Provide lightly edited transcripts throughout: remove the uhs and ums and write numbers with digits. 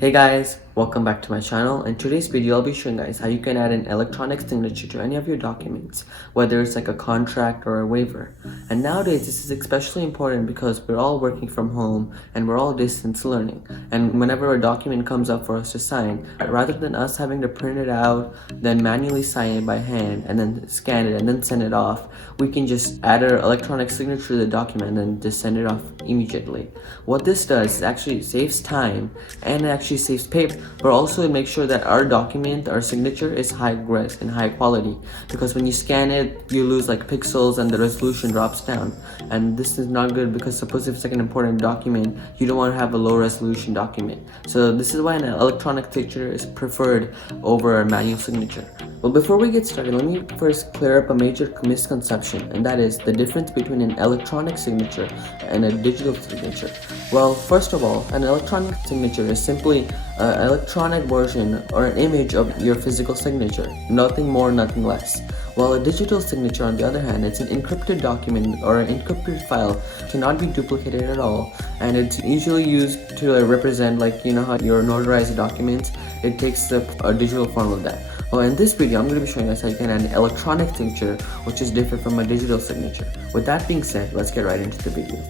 Hey guys, welcome back to my channel. In today's video, I'll be showing guys how you can add an electronic signature to any of your documents, whether it's like a contract or a waiver. And nowadays, this is especially important because we're all working from home and we're all distance learning. And whenever a document comes up for us to sign, rather than us having to print it out, then manually sign it by hand and then scan it and then send it off, we can just add our electronic signature to the document and then just send it off immediately. What this does is actually saves time and it actually saves paper, but also it makes sure that our document, our signature is high res and high quality, because when you scan it you lose like pixels and the resolution drops down, and this is not good because suppose if it's like an important document, you don't want to have a low resolution document. So this is why an electronic signature is preferred over a manual signature. Well, before we get started, let me first clear up a major misconception, and that is the difference between an electronic signature and a digital signature. Well, first of all, an electronic signature is simply an electronic version or an image of your physical signature, nothing more, nothing less. While a digital signature, on the other hand, it's an encrypted document or an encrypted file, cannot be duplicated at all, and it's usually used to represent, like, you know how your notarized documents, it takes a digital form of that. Well, in this video, I'm going to be showing us how you can add an electronic signature, which is different from a digital signature. With that being said, let's get right into the video.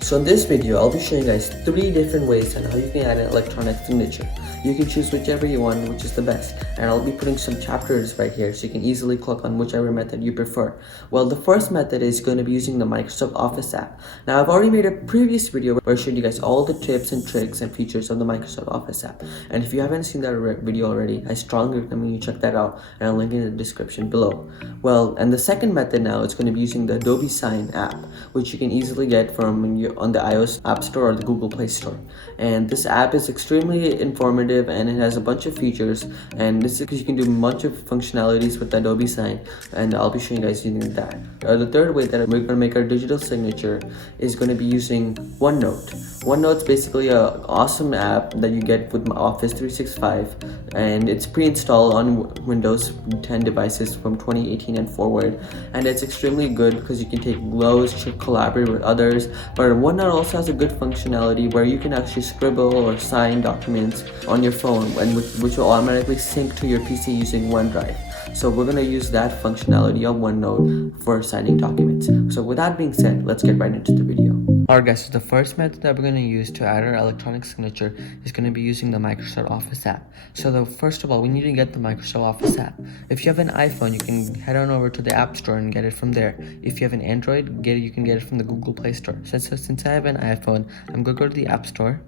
So in this video, I'll be showing you guys 3 different ways on how you can add an electronic signature. You can choose whichever you want, which is the best, and I'll be putting some chapters right here so you can easily click on whichever method you prefer. Well, the first method is going to be using the Microsoft Office app. Now, I've already made a previous video where I showed you guys all the tips and tricks and features of the Microsoft Office app, and if you haven't seen that video already, I strongly recommend you check that out, and I'll link it in the description below. Well, and the second method now is going to be using the Adobe Sign app, which you can easily get from on the iOS App Store or the Google Play Store. And this app is extremely informative and it has a bunch of features, and this is because you can do a bunch of functionalities with Adobe Sign, and I'll be showing you guys using that. The third way that we're going to make our digital signature is going to be using OneNote. OneNote's basically an awesome app that you get with Office 365, and it's pre-installed on Windows 10 devices from 2018 and forward, and it's extremely good because you can take notes, collaborate with others. But OneNote also has a good functionality where you can actually scribble or sign documents on your phone, and which will automatically sync to your PC using OneDrive. So we're going to use that functionality of OneNote for signing documents. So with that being said, let's get right into the video. Alright guys, so the first method that we're going to use to add our electronic signature is going to be using the Microsoft Office app. So first of all, we need to get the Microsoft Office app. If you have an iPhone, you can head on over to the App Store and get it from there. If you have an Android, you can get it from the Google Play Store. Since I have an iPhone, I'm going to go to the App Store,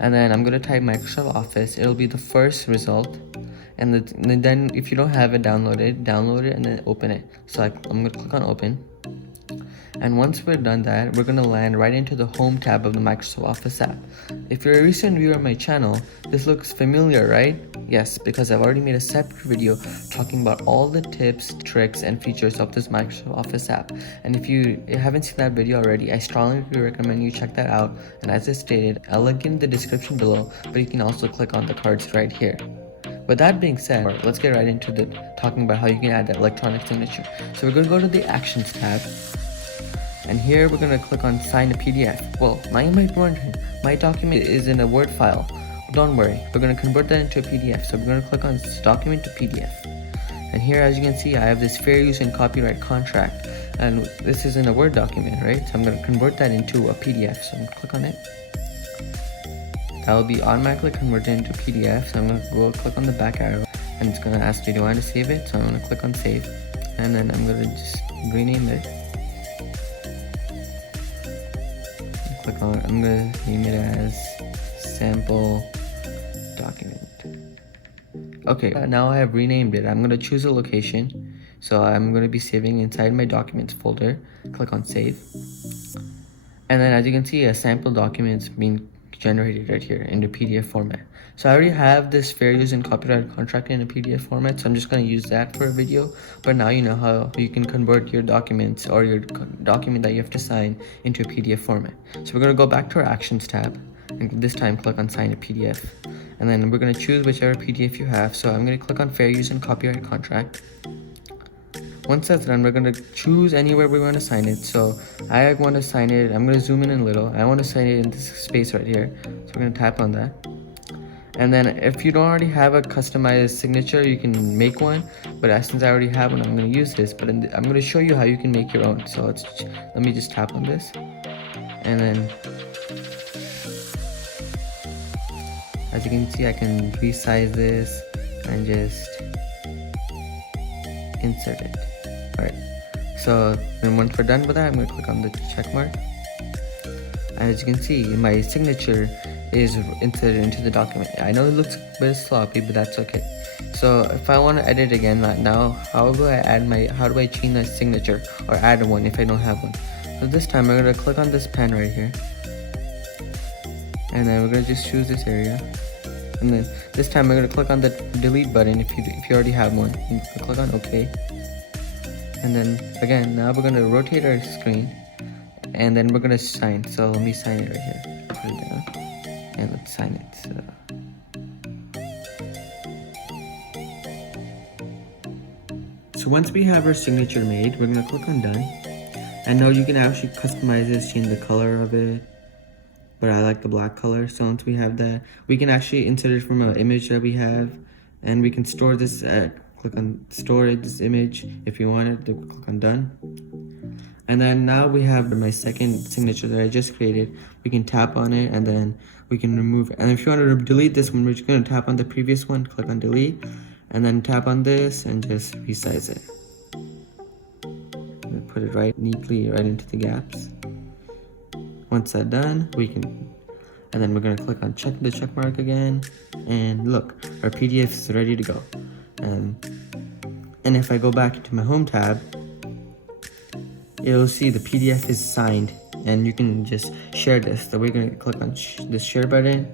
and then I'm going to type Microsoft Office. It'll be the first result. And then if you don't have it, download it and then open it. So I'm going to click on open. And once we're done that, we're going to land right into the home tab of the Microsoft Office app. If you're a recent viewer of my channel, this looks familiar, right? Yes, because I've already made a separate video talking about all the tips, tricks, and features of this Microsoft Office app. And if you haven't seen that video already, I strongly recommend you check that out. And as I stated, I'll link in the description below, but you can also click on the cards right here. With that being said, let's get right into talking about how you can add that electronic signature. So we're going to go to the Actions tab. And here we're going to click on Sign a PDF. Well, now you might be wondering, my document is in a Word file. Don't worry, we're going to convert that into a PDF. So we're going to click on Document to PDF. And here, as you can see, I have this fair use and copyright contract. And this is in a Word document, right? So I'm going to convert that into a PDF. So I'm going to click on it. That will be automatically converted into PDF. So I'm going to go click on the back arrow. And it's going to ask me, do I want to save it? So I'm going to click on Save. And then I'm going to just rename it. I'm going to name it as sample document. Okay, now I have renamed it. I'm going to choose a location. So I'm going to be saving inside my documents folder. Click on save. And then as you can see, a sample document is being generated right here in the PDF format. So I already have this fair use and copyright contract in a PDF format, so I'm just going to use that for a video. But now you know how you can convert your documents or your document that you have to sign into a PDF format. So we're going to go back to our Actions tab, and this time click on Sign a PDF. And then we're going to choose whichever PDF you have. So I'm going to click on Fair Use and Copyright Contract. Once that's done, we're going to choose anywhere we want to sign it. So I want to sign it, I'm going to zoom in a little. I want to sign it in this space right here. So we're going to tap on that. And then if you don't already have a customized signature, you can make one. But since I already have one, I'm going to use this. But I'm going to show you how you can make your own. So let me just tap on this. And then as you can see, I can resize this and just insert it. Alright, so then once we're done with that, I'm going to click on the check mark. As you can see, my signature is inserted into the document. I know it looks a bit sloppy, but that's okay. So if I want to edit again now, how do I change my signature or add one if I don't have one? So this time I'm going to click on this pen right here, and then we're going to just choose this area. And then this time I'm going to click on the delete button if you already have one. You can click on OK. And then again, now we're going to rotate our screen, and then we're going to sign. So let me sign it right here. Put it down and let's sign it. So once we have our signature made, we're going to click on done. And now you can actually customize this, change the color of it, but I like the black color. So once we have that, we can actually insert it from an image that we have, and we can store this click on storage this image if you want it. Click on done. And then now we have my second signature that I just created. We can tap on it and then we can remove it. And if you want to delete this one, we're just going to tap on the previous one, click on delete, and then tap on this and just resize it. Put it right neatly right into the gaps. Once that's done, and then we're going to click on the check mark again, and look, our PDF is ready to go. And if I go back into my home tab, you'll see the PDF is signed, and you can just share this. So we're going to click on this share button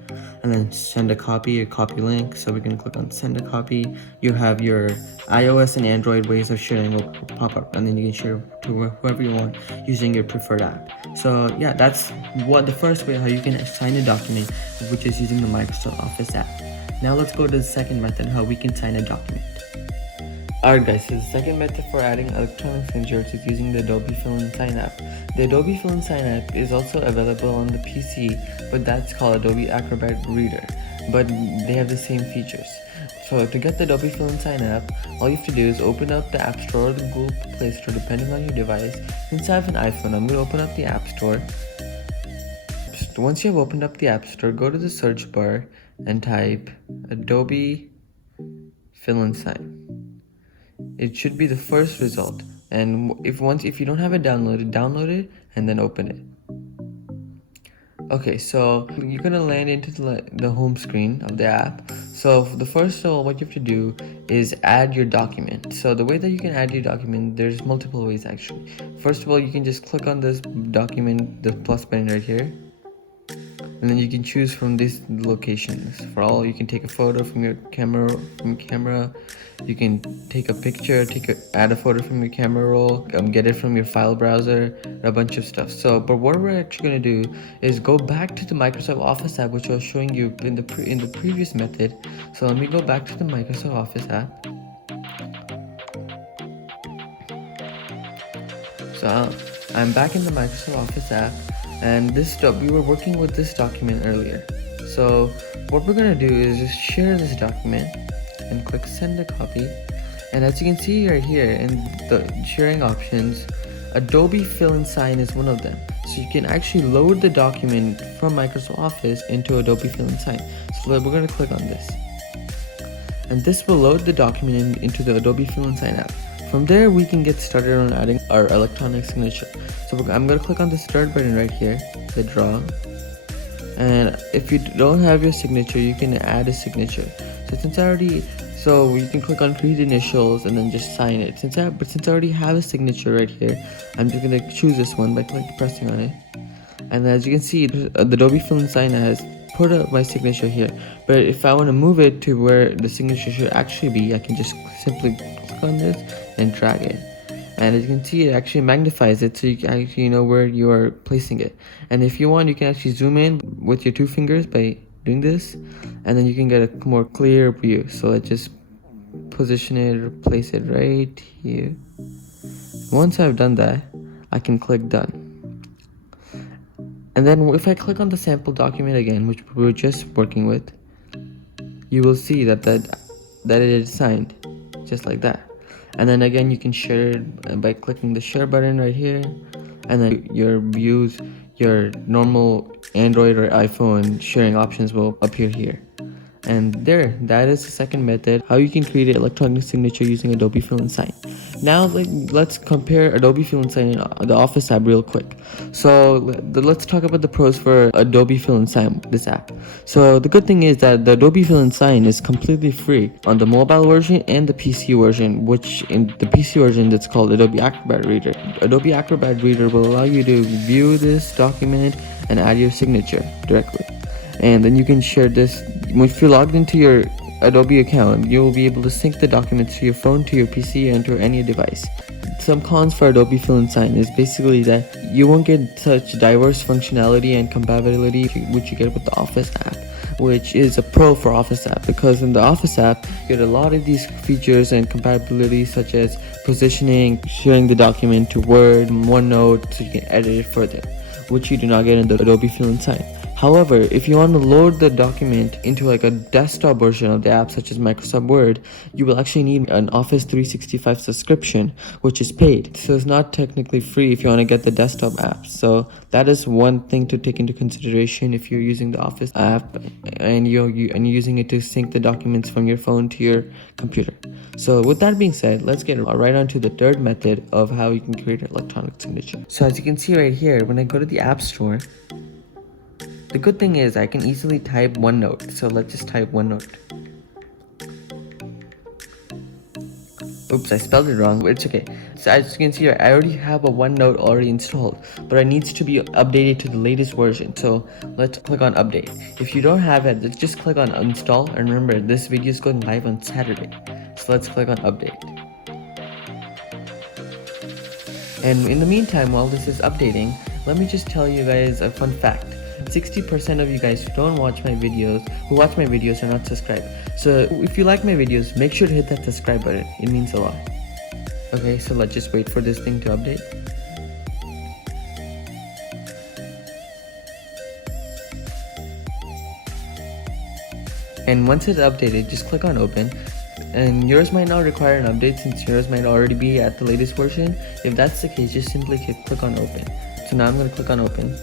and then send a copy link. So we're going to click on send a copy. You have your iOS and Android ways of sharing will pop up, and then you can share to whoever you want using your preferred app. So yeah, that's the first way how you can sign a document, which is using the Microsoft Office app. Now let's go to the second method, how we can sign a document. Alright guys, so the second method for adding electronic signatures is using the Adobe Fill and Sign app. The Adobe Fill and Sign app is also available on the PC, but that's called Adobe Acrobat Reader, but they have the same features. So to get the Adobe Fill and Sign app, all you have to do is open up the App Store or the Google Play Store depending on your device. Since I have an iPhone, I'm going to open up the App Store. Once you have opened up the App Store, go to the search bar and type Adobe Fill and Sign. It should be the first result, and if you don't have it downloaded, download it and then open it. Okay, so you're gonna land into the home screen of the app. So the first what you have to do is add your document. So the way that you can add your document, there's multiple ways actually. First of all, you can just click on this document, the plus button right here, and then you can choose from these locations. For all, you can take a photo from your camera. You can take a picture, add a photo from your camera roll, get it from your file browser, a bunch of stuff. So, but what we're actually going to do is go back to the Microsoft Office app, which I was showing you in the previous method. So let me go back to the Microsoft Office app. So I'm back in the Microsoft Office app, and we were working with this document earlier. So what we're going to do is just share this document and click send a copy. And as you can see right here in the sharing options, Adobe Fill and Sign is one of them. So you can actually load the document from Microsoft Office into Adobe Fill and Sign. So we're going to click on this, and this will load the document into the Adobe Fill and Sign app. From there, we can get started on adding our electronic signature. So I'm going to click on the start button right here, the draw. And if you don't have your signature, you can add a signature. So you can click on create initials and then just sign it. Since I already have a signature right here, I'm just going to choose this one by pressing on it. And as you can see, the Adobe Fill and Sign has put up my signature here. But if I want to move it to where the signature should actually be, I can just simply click on this and drag it. And as you can see, it actually magnifies it so you can actually know where you are placing it. And if you want, you can actually zoom in with your two fingers by doing this, and then you can get a more clear view. So let's just position it or place it right here. Once I've done that, I can click done. And then if I click on the sample document again, which we were just working with, you will see that it is signed, just like that. And then again, you can share it by clicking the share button right here, and then your views, your normal Android or iPhone sharing options will appear here. And there, that is the second method, how you can create an electronic signature using Adobe Fill and Sign. Now let's compare Adobe Fill and Sign and the Office app real quick. So let's talk about the pros for Adobe Fill and Sign, this app. So the good thing is that the Adobe Fill and Sign is completely free on the mobile version and the PC version, which in the PC version that's called Adobe Acrobat Reader. Adobe Acrobat Reader will allow you to view this document and add your signature directly. And then you can share this. If you're logged into your Adobe account, you will be able to sync the documents to your phone, to your PC, and to any device. Some cons for Adobe Fill and Sign is basically that you won't get such diverse functionality and compatibility which you get with the Office app, which is a pro for Office app, because in the Office app you get a lot of these features and compatibility such as positioning, sharing the document to Word, OneNote, so you can edit it further, which you do not get in the Adobe Fill and Sign. However, if you want to load the document into like a desktop version of the app such as Microsoft Word, you will actually need an Office 365 subscription, which is paid. So it's not technically free if you want to get the desktop app. So that is one thing to take into consideration if you're using the Office app and you're using it to sync the documents from your phone to your computer. So with that being said, let's get right on to the third method of how you can create an electronic signature. So as you can see right here, when I go to the App Store, the good thing is I can easily type OneNote. So let's just type OneNote. Oops, I spelled it wrong, but it's okay. So as you can see here, I already have a OneNote already installed, but it needs to be updated to the latest version. So let's click on update. If you don't have it, just click on install. And remember, this video is going live on Saturday. So let's click on update. And in the meantime, while this is updating, let me just tell you guys a fun fact. 60% of you guys who watch my videos are not subscribed. So if you like my videos, make sure to hit that subscribe button. It means a lot. Okay, so let's just wait for this thing to update. And once it's updated, just click on open. And yours might not require an update since yours might already be at the latest version. If that's the case, just simply click on open. So now I'm going to click on open.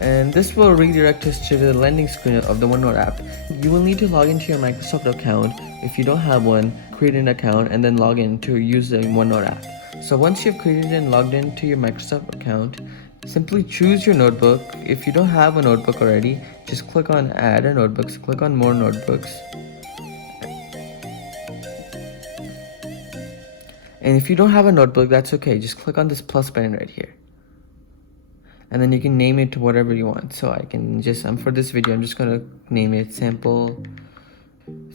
And this will redirect us to the landing screen of the OneNote app. You will need to log into your Microsoft account. If you don't have one, create an account and then log in to use the OneNote app. So once you've created and logged into your Microsoft account, simply choose your notebook. If you don't have a notebook already, just click on add a notebook, so click on more notebooks. And if you don't have a notebook, that's okay. Just click on this plus button right here. And then you can name it to whatever you want. So I can just, for this video, I'm just gonna name it sample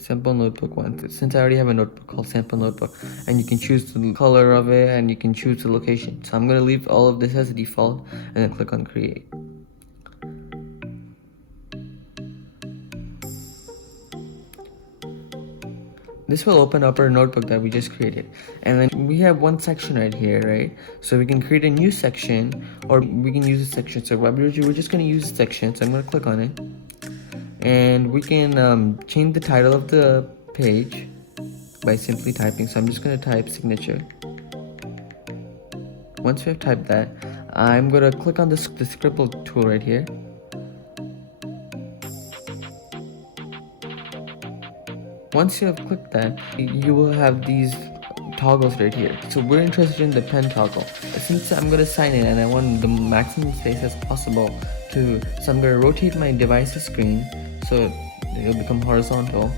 notebook 1, since I already have a notebook called sample notebook. And you can choose the color of it and you can choose the location. So I'm gonna leave all of this as a default and then click on create. This will open up our notebook that we just created. And then we have one section right here, right? So we can create a new section or we can use a section. So we're just going to use a section. So I'm going to click on it. And we can change the title of the page by simply typing. So I'm just going to type signature. Once we have typed that, I'm going to click on the scribble tool right here. Once you have clicked that, you will have these toggles right here. So we're interested in the pen toggle. Since I'm going to sign in and I want the maximum space as possible so I'm going to rotate my device's screen so it'll become horizontal.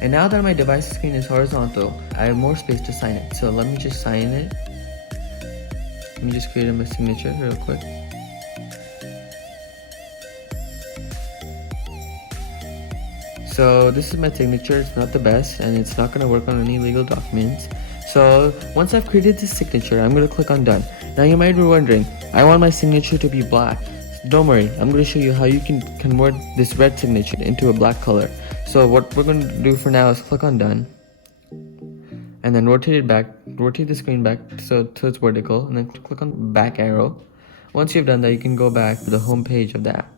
And now that my device's screen is horizontal, I have more space to sign it. So let me just sign it. Let me just create my signature real quick. So this is my signature. It's not the best and it's not going to work on any legal documents. So once I've created this signature, I'm going to click on done. Now you might be wondering, I want my signature to be black. Don't worry, I'm going to show you how you can convert this red signature into a black color. So what we're going to do for now is click on done. And then rotate the screen back so it's vertical, and then click on back arrow. Once you've done that, you can go back to the home page of the app.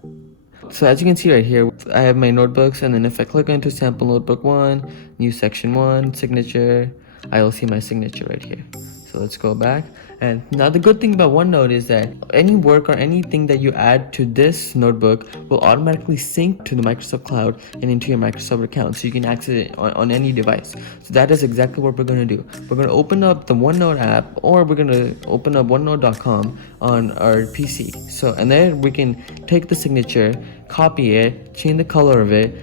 So as you can see right here, I have my notebooks, and then if I click into sample notebook 1, new section 1, signature, I will see my signature right here. So let's go back. And now the good thing about OneNote is that any work or anything that you add to this notebook will automatically sync to the Microsoft Cloud and into your Microsoft account, so you can access it on any device. So that is exactly what we're going to do. We're going to open up the OneNote app, or we're going to open up OneNote.com on our PC. So, and then we can take the signature, copy it, change the color of it,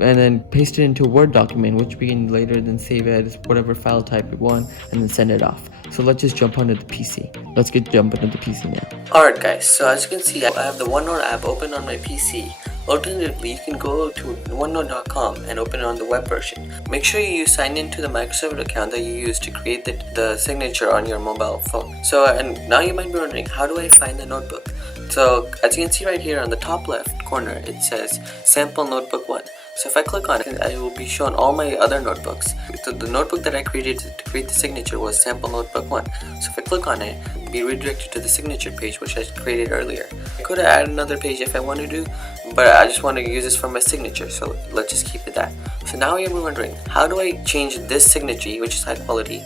and then paste it into a Word document, which we can later then save as whatever file type we want, and then send it off. So let's just jump onto the PC. Let's jump onto the PC now. Alright guys, so as you can see, I have the OneNote app open on my PC. Alternatively, you can go to OneNote.com and open it on the web version. Make sure you sign into the Microsoft account that you use to create the signature on your mobile phone. So, and now you might be wondering, how do I find the notebook? So as you can see right here on the top left corner, it says sample notebook 1. So if I click on it, I will be shown all my other notebooks. So the notebook that I created to create the signature was sample notebook 1. So if I click on it, I'll be redirected to the signature page, which I created earlier. I could add another page if I wanted to, but I just want to use this for my signature, so let's just keep it that. So now you're wondering, how do I change this signature, which is high quality,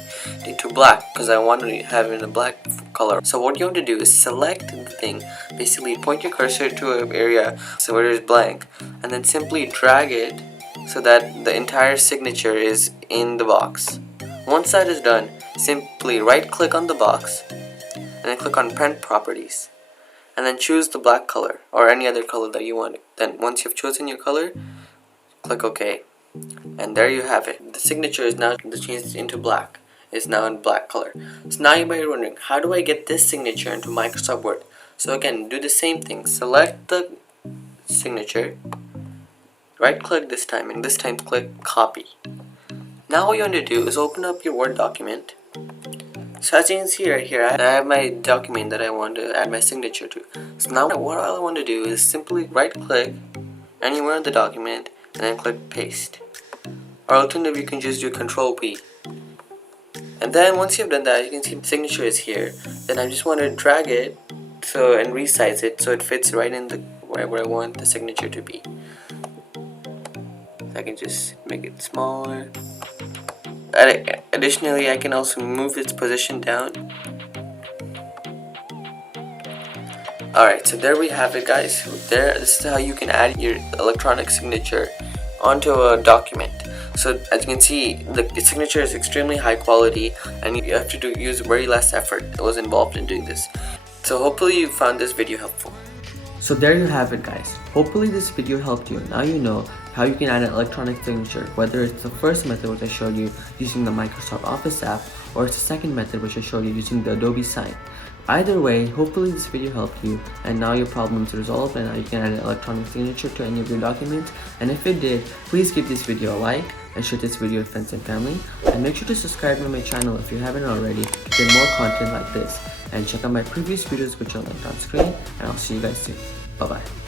into black, because I want to have it in a black color. So what you want to do is select the thing, basically point your cursor to an area so where it's blank, and then simply drag it so that the entire signature is in the box. Once that is done, simply right click on the box and then click on print properties, and then choose the black color or any other color that you want. Then once you've chosen your color, click OK, and there you have it. The signature is now changed into black. It's now in black color. So now you might be wondering, how do I get this signature into Microsoft Word? So again, do the same thing. Select the signature, right click this time, and this time click copy. Now what you want to do is open up your Word document. So as you can see right here, I have my document that I want to add my signature to. So now what I want to do is simply right click anywhere in the document and then click paste. Or alternatively, you can just do Control P. And then once you've done that, you can see the signature is here. Then I just want to drag it and resize it so it fits right in the where I want the signature to be. I can just make it smaller. Additionally, I can also move its position down. Alright, so there we have it, guys. This is how you can add your electronic signature onto a document. So as you can see, the signature is extremely high quality, and you have to use very less effort that was involved in doing this. So hopefully you found this video helpful. So there you have it, guys. Hopefully this video helped you. Now you know how you can add an electronic signature, whether it's the first method which I showed you using the Microsoft Office app, or it's the second method which I showed you using the Adobe Sign. Either way, hopefully this video helped you, and now your problem is resolved, and now you can add an electronic signature to any of your documents. And if it did, please give this video a like and share this video with friends and family, and make sure to subscribe to my channel if you haven't already to get more content like this, and check out my previous videos which are linked on screen, and I'll see you guys soon. Bye bye.